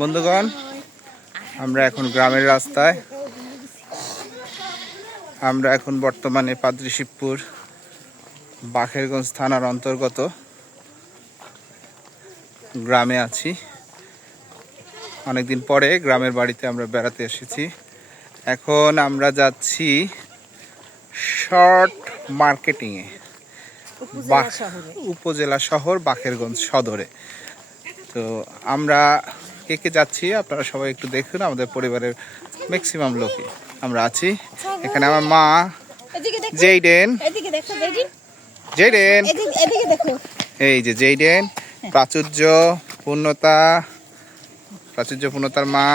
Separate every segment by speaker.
Speaker 1: বন্ধুগণ আমরা এখন গ্রামের রাস্তায়। আমরা এখন বর্তমানে পাদ্রী শিবপুর বাখেরগঞ্জ থানার অন্তর্গত গ্রামে আছি। অনেকদিন পরে গ্রামের বাড়িতে আমরা বেড়াতে এসেছি। এখন আমরা যাচ্ছি শর্ট মার্কেটিংয়ে উপজেলা শহর। বাখেরগঞ্জ সদরে। তো আমরা কে কে যাচ্ছি আপনারা সবাই একটু দেখুন আমাদের পরিবারের ম্যাক্সিমাম লোকে আমরা আছি। এখানে আমার মা জেইডেন। জেইডেন। এই যে জেইডেন প্রাচুর্য পূর্ণতা প্রাচুর্য পূর্ণতার মা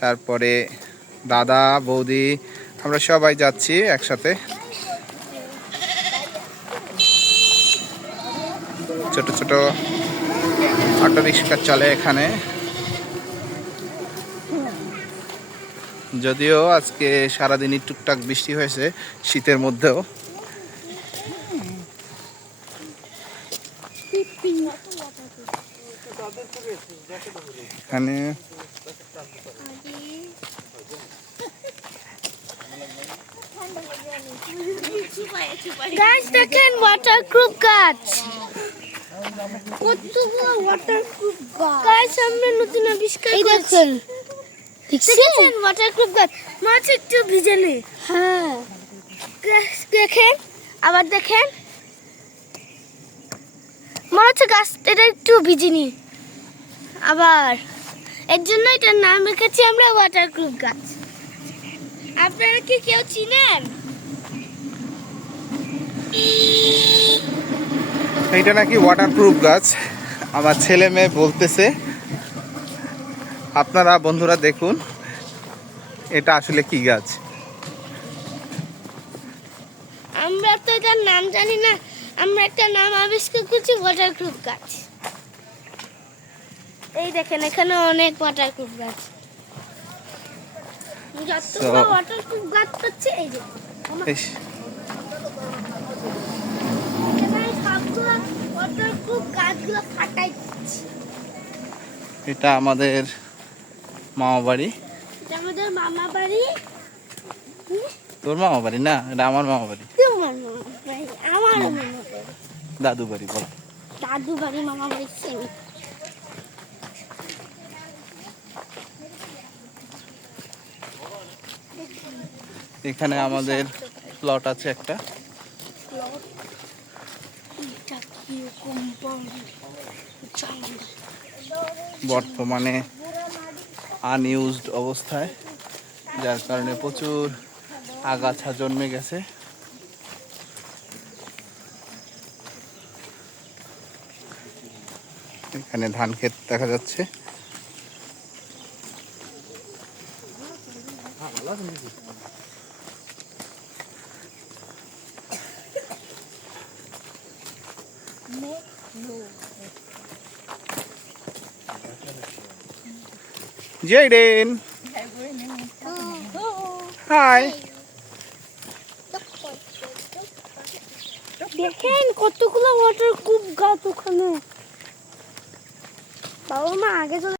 Speaker 1: তারপরে দাদা বৌদি আমরা সবাই যাচ্ছি একসাথে। ছোট ছোট অটো রিক্সা চলে এখানে। যদিও আজকে সারাদিনই টুকটাক বৃষ্টি হয়েছে শীতের মধ্যেও। এখানে
Speaker 2: গাছ দেখেন ওয়াটারপ্রুফ গাছ। ওয়াটারপ্রুফ আমরা নতুন আবিষ্কার দেখছেন? ওয়াটারপ্রুফ গাছ মাছ একটু ভিজেলে হ্যাঁ। দেখেন আবার দেখেন। মনে হচ্ছে গাছ এটা একটু ভিজিনি। আবার। এর জন্য এটার নাম রেখেছি আমরা ওয়াটারপ্রুফ গাছ। আপনারা কি কেউ চিনেন?
Speaker 1: এইটা নাকি ওয়াটারপ্রুফ গাছ। আমার ছেলে মেয়ে বলতেছে আপনারা বন্ধুরা দেখুন এটা আসলে কি গাছ?
Speaker 2: আমরা তো এটার নাম জানি না আমরা একটা নাম আবিষ্কার করছি ওয়াটারপ্রুফ গাছ। এই দেখেন এখানে অনেক ওয়াটারপ্রুফ গাছ। যতগুলো
Speaker 1: So-
Speaker 2: ওয়াটারপ্রুফ গাছ হচ্ছে এই যে
Speaker 1: এটা আমাদের মামা বাড়ি
Speaker 2: মামা বাড়ি
Speaker 1: তোর মামা বাড়ি না? এটা আমার মামা বাড়ি দাদু বাড়ি বল।
Speaker 2: দাদু বাড়ি মামা বাড়ি সেম
Speaker 1: এখানে আমাদের প্লট আছে একটা। বর্তমানে আনইউজড অবস্থায় যার কারণে প্রচুর আগাছা জন্মে গেছে। এখানে ধান ক্ষেত দেখা যাচ্ছে। জেডেন হাই
Speaker 2: দেখেন কতগুলো ওয়াটার কুপ গাছ ওখানে। বাবা মা আগে